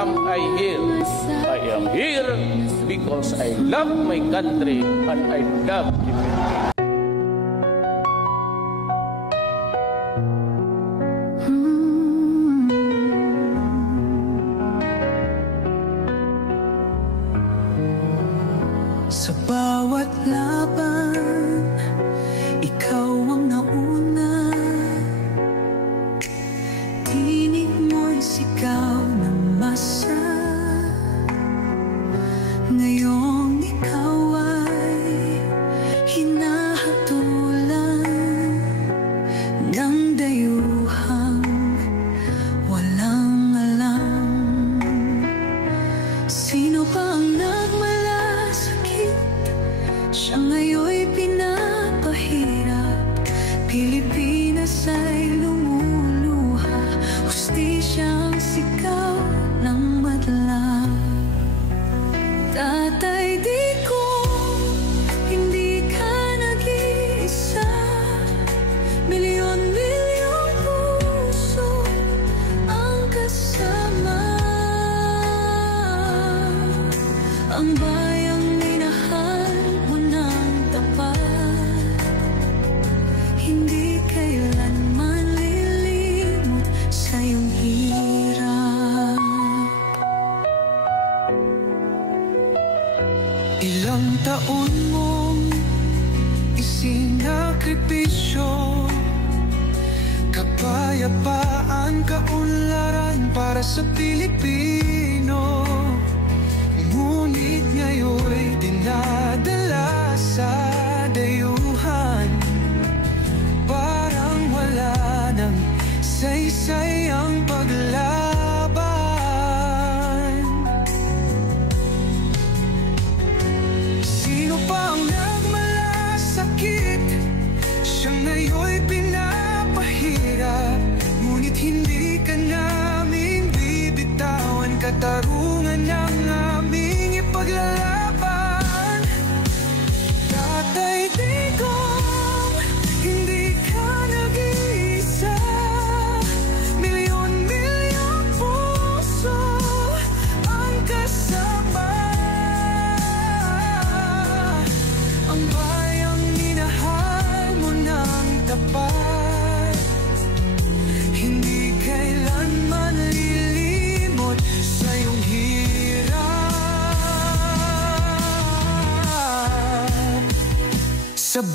am I here? I am here because I love my country and I love the Philippines. Sa bawat laban, ikaw ang nauna. Tinig mo'y sigaw ng masa. Ngayong ikaw ay hinahatulan ng dayuhang walang alam. Sino pa ang nagmalasakit? Siya ngayon'y pinapahirap. Pilipinas ay lumuluha. Hustisyang sigaw ng madla. Tatay, di ko hindi ka nag-iisa. Milyon-milyong puso ang kasama. Ang bayang minahal mo ng tapat, hindi kailanman lilimot sa iyong hirap. Ilang taon mong isinakripisyo, kapayapaan, kaunlaran para sa Pilipino. Ngunit ngayon'y dinadala sa dayuhan. Parang wala nang saysay ang paglaban. Sino pa ang nagmalasakit? Siya ngayon'y pinapahirap. Ngunit hindi ka namin bibitawan. Katarungan ng aming ipaglalaban. Tatay, digong, hindi ka nag-iisa. Milyon-milyong puso ang kasama. Ang bayang minahal mo ng tapat, hindi kailanman lilimot sa iyong hirap. Sa